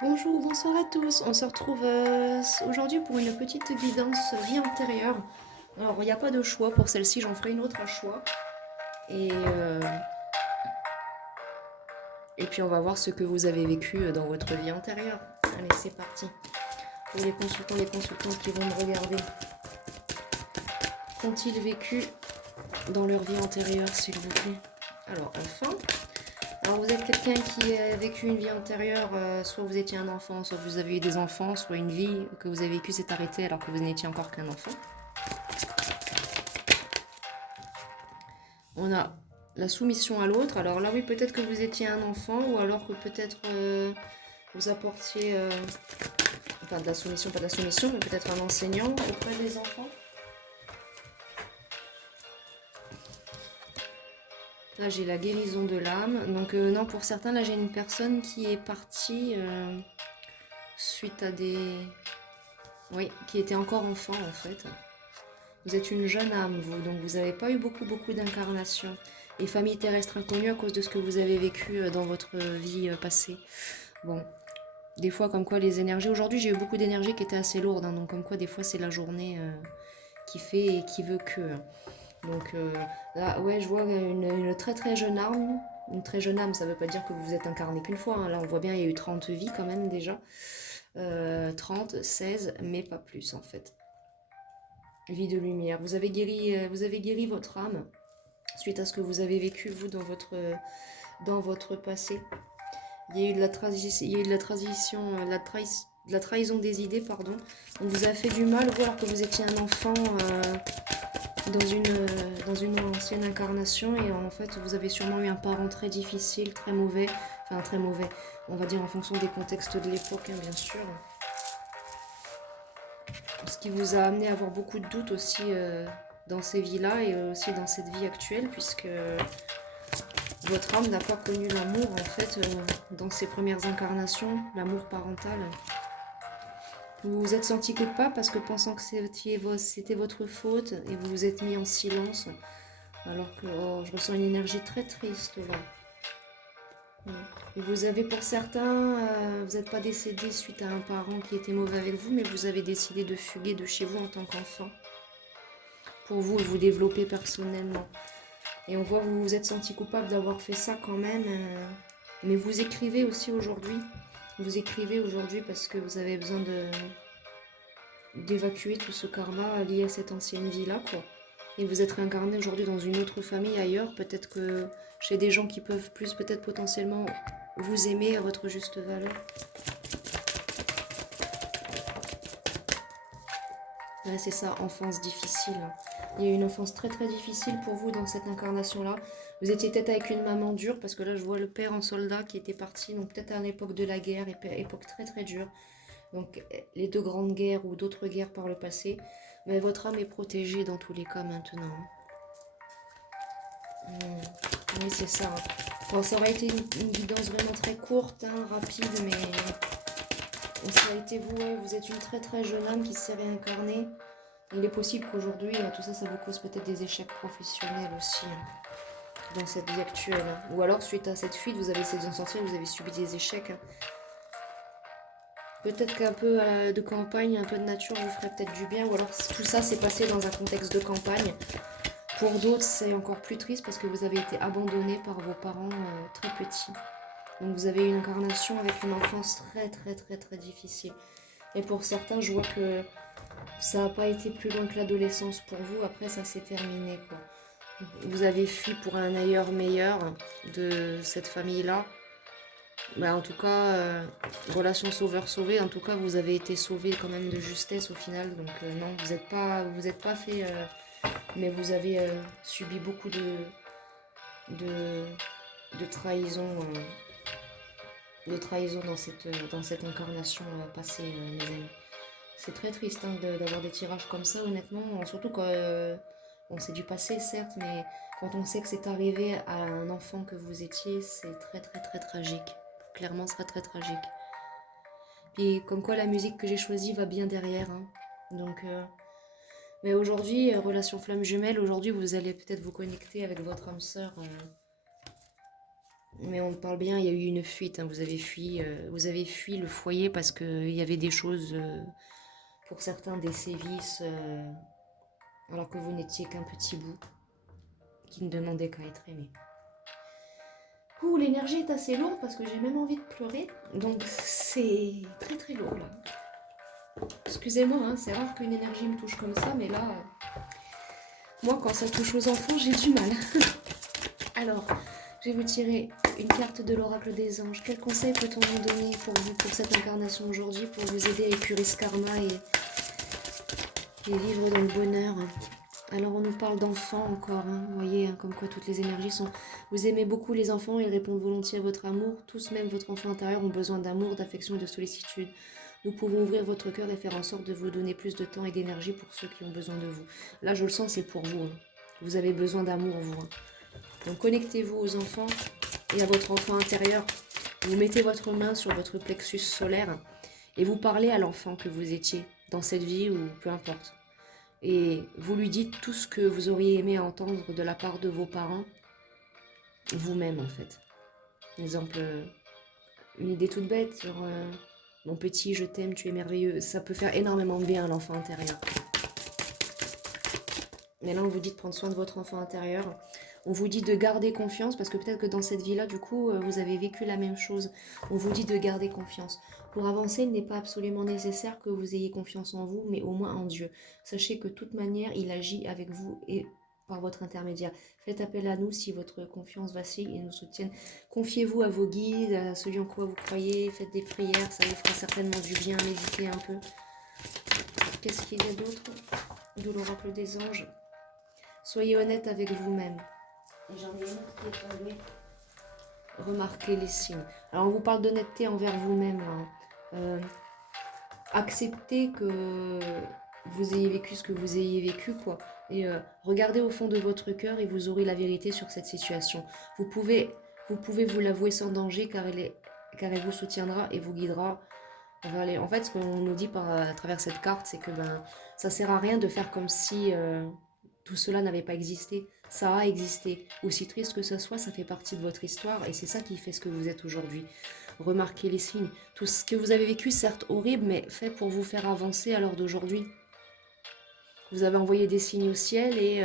Bonjour, bonsoir à tous. On se retrouve aujourd'hui pour une petite guidance vie antérieure. Alors, il n'y a pas de choix pour celle-ci, j'en ferai une autre à choix. Et, euh, et puis, on va voir ce que vous avez vécu dans votre vie antérieure. Allez, c'est parti. Pour les consultants qui vont me regarder, qu'ont-ils vécu dans leur vie antérieure, s'il vous plaît? Alors, enfant. Alors, vous êtes quelqu'un qui a vécu une vie antérieure, soit vous étiez un enfant, soit vous avez eu des enfants, soit une vie que vous avez vécue s'est arrêtée alors que vous n'étiez encore qu'un enfant. On a la soumission à l'autre. Alors là, oui, peut-être que vous étiez un enfant ou alors que peut-être vous apportiez, enfin de la soumission, pas de la soumission, mais peut-être un enseignant auprès des enfants. Là, j'ai la guérison de l'âme. Donc non, pour certains, là, j'ai une personne qui est partie suite à des... Oui, qui était encore enfant en fait. Vous êtes une jeune âme, vous, donc vous n'avez pas eu beaucoup d'incarnations. Et famille terrestre inconnue à cause de ce que vous avez vécu dans votre vie passée. Bon, des fois, comme quoi les énergies. Aujourd'hui, j'ai eu beaucoup d'énergie qui était assez lourde, hein, donc comme quoi des fois c'est la journée qui fait et qui veut que. Donc là, ouais, je vois une très jeune âme. Une très jeune âme, ça veut pas dire que vous êtes incarné qu'une fois, hein. Là, on voit bien, il y a eu 30 vies quand même déjà. 30, 16, mais pas plus en fait. Vie de lumière. Vous avez guéri votre âme suite à ce que vous avez vécu, vous, dans votre passé. Il y a eu de la, il y a eu de la transition, de la trahison des idées, pardon. On vous a fait du mal, ou alors que vous étiez un enfant dans une ancienne incarnation, et en fait, vous avez sûrement eu un parent très difficile, très mauvais, enfin très mauvais, on va dire en fonction des contextes de l'époque, hein, bien sûr. Ce qui vous a amené à avoir beaucoup de doutes aussi dans ces vies-là et aussi dans cette vie actuelle, puisque votre âme n'a pas connu l'amour en fait dans ses premières incarnations, l'amour parental. Vous vous êtes senti coupable parce que pensant que c'était votre faute et vous vous êtes mis en silence alors que je ressens une énergie très triste là. Et vous avez pour certains, vous n'êtes pas décédé suite à un parent qui était mauvais avec vous, mais vous avez décidé de fuguer de chez vous en tant qu'enfant pour vous développer personnellement. Et on voit que vous vous êtes senti coupable d'avoir fait ça quand même, mais vous écrivez aussi aujourd'hui. Vous écrivez aujourd'hui parce que vous avez besoin d'évacuer tout ce karma lié à cette ancienne vie-là, quoi. Et vous êtes réincarné aujourd'hui dans une autre famille ailleurs. Peut-être que chez des gens qui peuvent plus, peut-être potentiellement vous aimer à votre juste valeur. Ouais, c'est ça, enfance difficile. Il y a eu une enfance très difficile pour vous dans cette incarnation-là. Vous étiez peut-être avec une maman dure, parce que là je vois le père en soldat qui était parti, donc peut-être à l'époque de la guerre, époque très dure. Donc les deux grandes guerres ou d'autres guerres par le passé. Mais votre âme est protégée dans tous les cas maintenant. Oui, c'est ça. Bon, ça aurait été une guidance vraiment très courte, hein, rapide, mais ça a été vous, ouais, vous êtes une très jeune âme qui s'est réincarnée. Il est possible qu'aujourd'hui, tout ça, ça vous cause peut-être des échecs professionnels aussi, hein, dans cette vie actuelle. Ou alors, suite à cette fuite, vous avez essayé de s'en sortir, vous avez subi des échecs, hein. Peut-être qu'un peu de campagne, un peu de nature vous ferait peut-être du bien, ou alors tout ça s'est passé dans un contexte de campagne. Pour d'autres, c'est encore plus triste parce que vous avez été abandonné par vos parents très petits. Donc vous avez eu une incarnation avec une enfance très difficile. Et pour certains, je vois que ça n'a pas été plus loin que l'adolescence pour vous. Après, ça s'est terminé, quoi. Vous avez fui pour un ailleurs meilleur de cette famille-là. Bah, en tout cas, relation sauveur-sauvé, en tout cas, vous avez été sauvé quand même de justesse au final. Donc non, vous êtes pas fait, mais vous avez subi beaucoup de, de trahison, dans cette incarnation passée, mes amis. C'est très triste, hein, d'avoir des tirages comme ça, honnêtement. Surtout quand bon, c'est du passé, certes, mais quand on sait que c'est arrivé à un enfant que vous étiez, c'est très tragique. Clairement, c'est très tragique. Puis comme quoi la musique que j'ai choisie va bien derrière, hein. Donc, mais aujourd'hui, relation flamme jumelle, aujourd'hui vous allez peut-être vous connecter avec votre âme sœur Mais on parle bien, il y a eu une fuite, hein, vous avez fui le foyer parce qu'il y avait des choses, pour certains des sévices, alors que vous n'étiez qu'un petit bout qui ne demandait qu'à être aimé. Ouh, l'énergie est assez lourde parce que j'ai même envie de pleurer, donc c'est très très lourd là. Excusez-moi, hein, c'est rare qu'une énergie me touche comme ça, mais là, moi quand ça touche aux enfants, j'ai du mal. Alors, je vais vous tirer une carte de l'oracle des anges. Quel conseil peut-on vous donner pour vous, pour cette incarnation aujourd'hui, pour vous aider à épurer ce karma et vivre dans le bonheur? Alors on nous parle d'enfants encore, hein, vous voyez, hein, comme quoi toutes les énergies sont... Vous aimez beaucoup les enfants, ils répondent volontiers à votre amour. Tous, même votre enfant intérieur, ont besoin d'amour, d'affection et de sollicitude. Nous pouvons ouvrir votre cœur et faire en sorte de vous donner plus de temps et d'énergie pour ceux qui ont besoin de vous. Là, je le sens, c'est pour vous. Hein. Vous avez besoin d'amour, vous. Hein. Donc connectez-vous aux enfants et à votre enfant intérieur. Vous mettez votre main sur votre plexus solaire et vous parlez à l'enfant que vous étiez dans cette vie ou peu importe. Et vous lui dites tout ce que vous auriez aimé entendre de la part de vos parents, vous-même en fait. Par exemple, une idée toute bête sur mon petit, je t'aime, tu es merveilleux. Ça peut faire énormément de bien à l'enfant intérieur. Mais là, on vous dit de prendre soin de votre enfant intérieur. On vous dit de garder confiance, parce que peut-être que dans cette vie-là, du coup, vous avez vécu la même chose. On vous dit de garder confiance. Pour avancer, il n'est pas absolument nécessaire que vous ayez confiance en vous, mais au moins en Dieu. Sachez que de toute manière, il agit avec vous et par votre intermédiaire. Faites appel à nous si votre confiance vacille et nous soutienne. Confiez-vous à vos guides, à celui en quoi vous croyez. Faites des prières, ça vous fera certainement du bien. Méditez un peu. Qu'est-ce qu'il y a d'autre de l'oracle des anges? Soyez honnête avec vous-même. Et j'en ai une autre qui est tombée. Remarquez les signes. Alors on vous parle d'honnêteté envers vous-même. Hein. Acceptez que vous ayez vécu ce que vous ayez vécu, quoi. Et regardez au fond de votre cœur et vous aurez la vérité sur cette situation. Vous pouvez vous l'avouer sans danger car elle vous soutiendra et vous guidera. En fait, ce qu'on nous dit à travers cette carte, c'est que ça sert à rien de faire comme si tout cela n'avait pas existé. Ça a existé. Aussi triste que ce soit, ça fait partie de votre histoire et c'est ça qui fait ce que vous êtes aujourd'hui. Remarquez les signes. Tout ce que vous avez vécu, certes horrible, mais fait pour vous faire avancer à l'heure d'aujourd'hui. Vous avez envoyé des signes au ciel et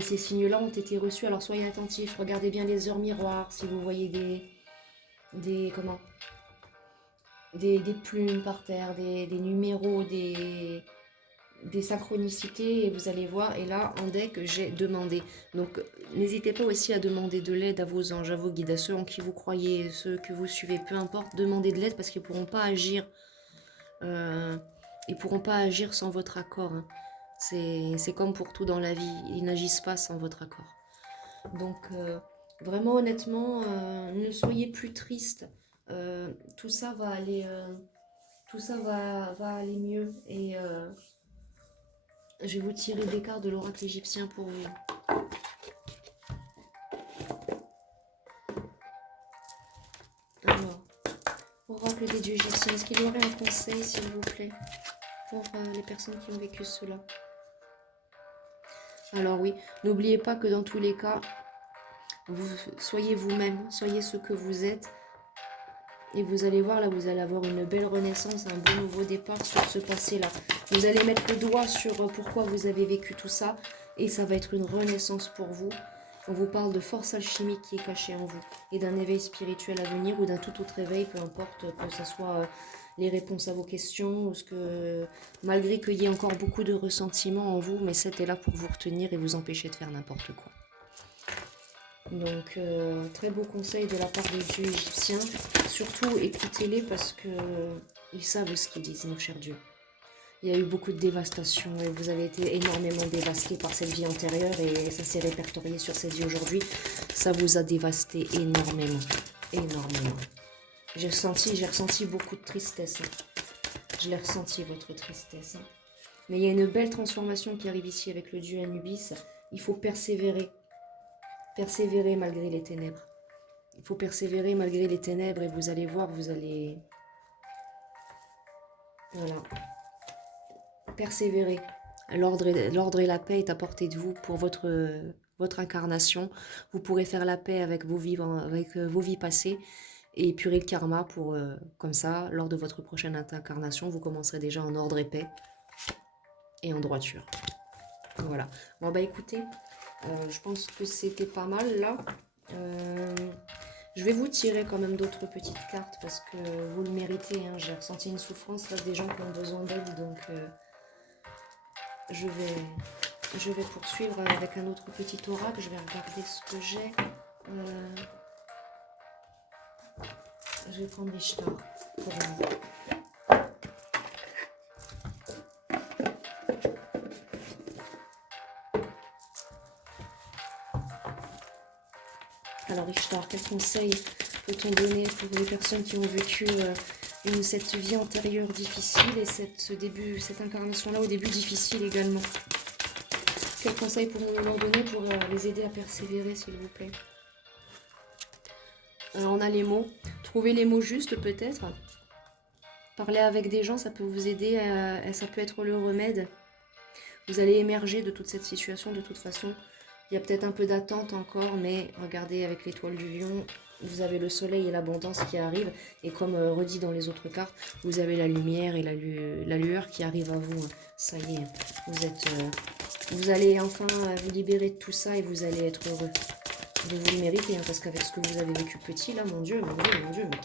ces signes-là ont été reçus. Alors soyez attentifs, regardez bien les heures miroirs si vous voyez des plumes par terre, des numéros, des synchronicités et vous allez voir. Et là, en deck, j'ai demandé. Donc, n'hésitez pas aussi à demander de l'aide à vos anges, à vos guides, à ceux en qui vous croyez, ceux que vous suivez, peu importe. Demandez de l'aide parce qu'ils ne pourront pas agir. Ils pourront pas agir sans votre accord. Hein. C'est comme pour tout dans la vie. Ils n'agissent pas sans votre accord. Donc, vraiment honnêtement, ne soyez plus triste. Tout ça va aller... tout ça va aller mieux et je vais vous tirer des cartes de l'oracle égyptien pour vous. Alors, oracle des dieux égyptiens, est-ce qu'il y aurait un conseil, s'il vous plaît, pour les personnes qui ont vécu cela? Alors oui, n'oubliez pas que dans tous les cas, soyez vous-même, soyez ce que vous êtes. Et vous allez voir, là, vous allez avoir une belle renaissance, un beau nouveau départ sur ce passé-là. Vous allez mettre le doigt sur pourquoi vous avez vécu tout ça. Et ça va être une renaissance pour vous. On vous parle de force alchimique qui est cachée en vous. Et d'un éveil spirituel à venir ou d'un tout autre éveil, peu importe que ce soit les réponses à vos questions. Ou ce que, malgré qu'il y ait encore beaucoup de ressentiment en vous, mais c'était là pour vous retenir et vous empêcher de faire n'importe quoi. Donc, très beau conseil de la part des dieux égyptiens. Surtout, écoutez-les parce que ils savent ce qu'ils disent, nos chers dieux. Il y a eu beaucoup de dévastation et vous avez été énormément dévastés par cette vie antérieure et ça s'est répertorié sur cette vie aujourd'hui. Ça vous a dévasté énormément, énormément. J'ai ressenti beaucoup de tristesse. Hein. Je l'ai ressenti, votre tristesse. Hein. Mais il y a une belle transformation qui arrive ici avec le dieu Anubis. Il faut persévérer. Persévérer malgré les ténèbres. Il faut persévérer malgré les ténèbres et vous allez voir, vous allez... Voilà. Persévérer. L'ordre et la paix est à portée de vous pour votre votre incarnation. Vous pourrez faire la paix avec vos vies passées et épurer le karma pour, comme ça, lors de votre prochaine incarnation, vous commencerez déjà en ordre et paix et en droiture. Voilà. Bon bah écoutez, je pense que c'était pas mal là. Je vais vous tirer quand même d'autres petites cartes parce que vous le méritez. Hein. J'ai ressenti une souffrance là des gens qui ont besoin d'aide, donc je vais poursuivre avec un autre petit oracle. Je vais regarder ce que j'ai. Je vais prendre les stars pour vous. Alors Ishtar, quel conseil peut-on donner pour les personnes qui ont vécu cette vie antérieure difficile et cette incarnation-là au début difficile également? Quel conseil pourrions-nous leur donner pour les aider à persévérer, s'il vous plaît? Alors on a les mots. Trouvez les mots justes peut-être. Parler avec des gens, ça peut vous aider, ça peut être le remède. Vous allez émerger de toute cette situation de toute façon. Il y a peut-être un peu d'attente encore, mais regardez avec l'étoile du lion, vous avez le soleil et l'abondance qui arrivent. Et comme redit dans les autres cartes, vous avez la lumière et la lueur qui arrive à vous. Ça y est, vous allez enfin vous libérer de tout ça et vous allez être heureux. Vous le méritez, hein, parce qu'avec ce que vous avez vécu petit, là, mon Dieu, mais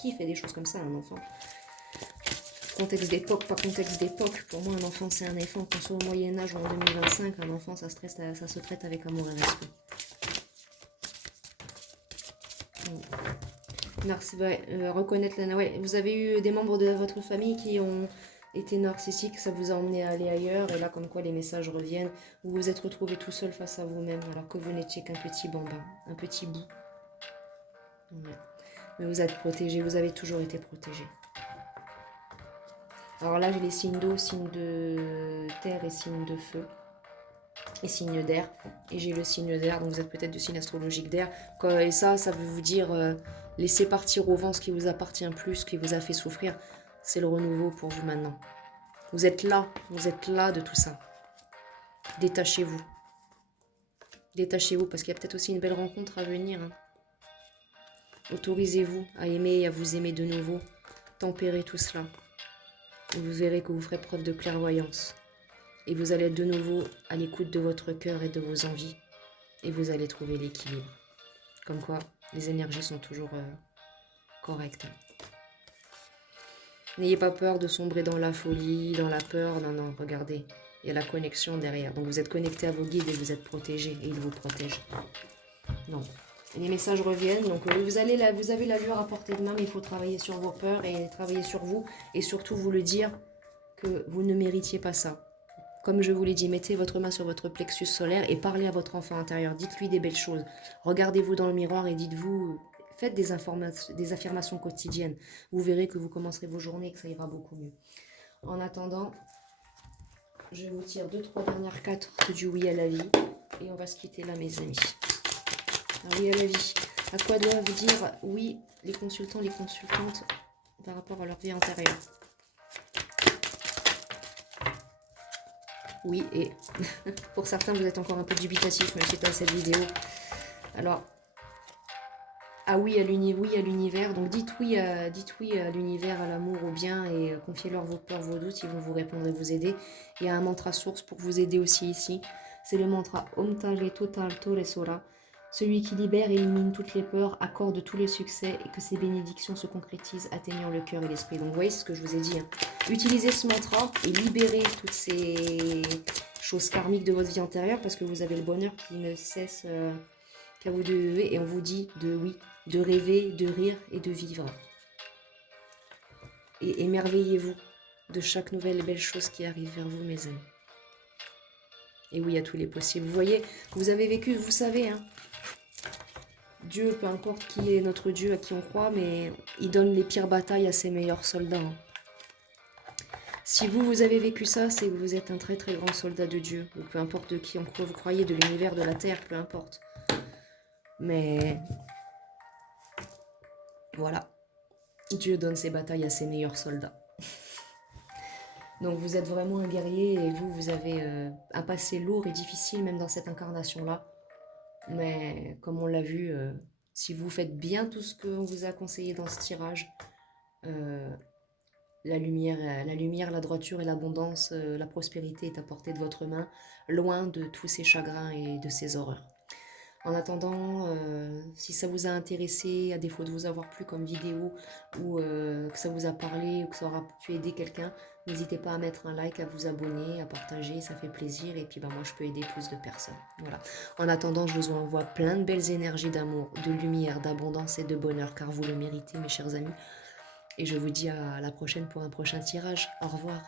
qui fait des choses comme ça, un enfant? Contexte d'époque, pas contexte d'époque. Pour moi, un enfant, c'est un enfant. Qu'on soit au Moyen-Âge ou en 2025, un enfant, ça se traite avec amour et respect. Merci, reconnaître la... Ouais, vous avez eu des membres de votre famille qui ont été narcissiques, ça vous a emmené à aller ailleurs, et là, comme quoi les messages reviennent. Vous vous êtes retrouvé tout seul face à vous-même, alors que vous n'étiez qu'un petit bambin, un petit bout. Ouais. Mais vous êtes protégé, vous avez toujours été protégé. Alors là, j'ai les signes d'eau, signes de terre et signes de feu. Et signes d'air. Et j'ai le signe d'air, donc vous êtes peut-être du signe astrologique d'air. Et ça veut vous dire laissez partir au vent ce qui vous appartient plus, ce qui vous a fait souffrir. C'est le renouveau pour vous maintenant. Vous êtes là de tout ça. Détachez-vous. Détachez-vous, parce qu'il y a peut-être aussi une belle rencontre à venir. Hein. Autorisez-vous à aimer et à vous aimer de nouveau. Tempérez tout cela. Et vous verrez que vous ferez preuve de clairvoyance. Et vous allez être de nouveau à l'écoute de votre cœur et de vos envies. Et vous allez trouver l'équilibre. Comme quoi, les énergies sont toujours correctes. N'ayez pas peur de sombrer dans la folie, dans la peur. Non, non, regardez. Il y a la connexion derrière. Donc vous êtes connecté à vos guides et vous êtes protégé. Et ils vous protègent. Non. Et les messages reviennent. Donc vous avez la lueur à portée de main, mais il faut travailler sur vos peurs et travailler sur vous. Et surtout vous le dire que vous ne méritiez pas ça. Comme je vous l'ai dit, mettez votre main sur votre plexus solaire et parlez à votre enfant intérieur. Dites-lui des belles choses. Regardez-vous dans le miroir et dites-vous, faites des affirmations quotidiennes. Vous verrez que vous commencerez vos journées et que ça ira beaucoup mieux. En attendant, je vous tire 2-3 dernières cartes du oui à la vie. Et on va se quitter là, mes amis. Alors, oui à la vie. À quoi doivent dire oui les consultants, les consultantes par rapport à leur vie antérieure? Oui, et pour certains, vous êtes encore un peu dubitatif, même suite à cette vidéo. Alors, oui à l'univers. Donc, dites oui à l'univers, à l'amour, au bien, et confiez-leur vos peurs, vos doutes. Ils vont vous répondre et vous aider. Il y a un mantra source pour vous aider aussi ici. C'est le mantra Om Tare Total Tore Sora. Celui qui libère et élimine toutes les peurs, accorde tous les succès et que ses bénédictions se concrétisent, atteignant le cœur et l'esprit. Donc, vous voyez ce que je vous ai dit. Hein. Utilisez ce mantra et libérez toutes ces choses karmiques de votre vie antérieure parce que vous avez le bonheur qui ne cesse qu'à vous de lever. Et on vous dit de rêver, de rire et de vivre. Et émerveillez-vous de chaque nouvelle belle chose qui arrive vers vous, mes amis. Et oui, à tous les possibles. Vous voyez, vous avez vécu, vous savez, hein. Dieu, peu importe qui est notre Dieu, à qui on croit, mais il donne les pires batailles à ses meilleurs soldats. Hein. Si vous avez vécu ça, c'est que vous êtes un très très grand soldat de Dieu. Ou peu importe de qui en quoi vous croyez, de l'univers, de la terre, peu importe. Mais voilà, Dieu donne ses batailles à ses meilleurs soldats. Donc vous êtes vraiment un guerrier et vous avez un passé lourd et difficile même dans cette incarnation-là. Mais comme on l'a vu, si vous faites bien tout ce qu'on vous a conseillé dans ce tirage, euh, la lumière, la droiture et l'abondance, la prospérité est à portée de votre main, loin de tous ces chagrins et de ces horreurs. En attendant, si ça vous a intéressé, à défaut de vous avoir plu comme vidéo, ou que ça vous a parlé, ou que ça aura pu aider quelqu'un, n'hésitez pas à mettre un like, à vous abonner, à partager, ça fait plaisir. Et puis bah, moi, je peux aider plus de personnes. Voilà. En attendant, je vous envoie plein de belles énergies d'amour, de lumière, d'abondance et de bonheur, car vous le méritez, mes chers amis. Et je vous dis à la prochaine pour un prochain tirage. Au revoir.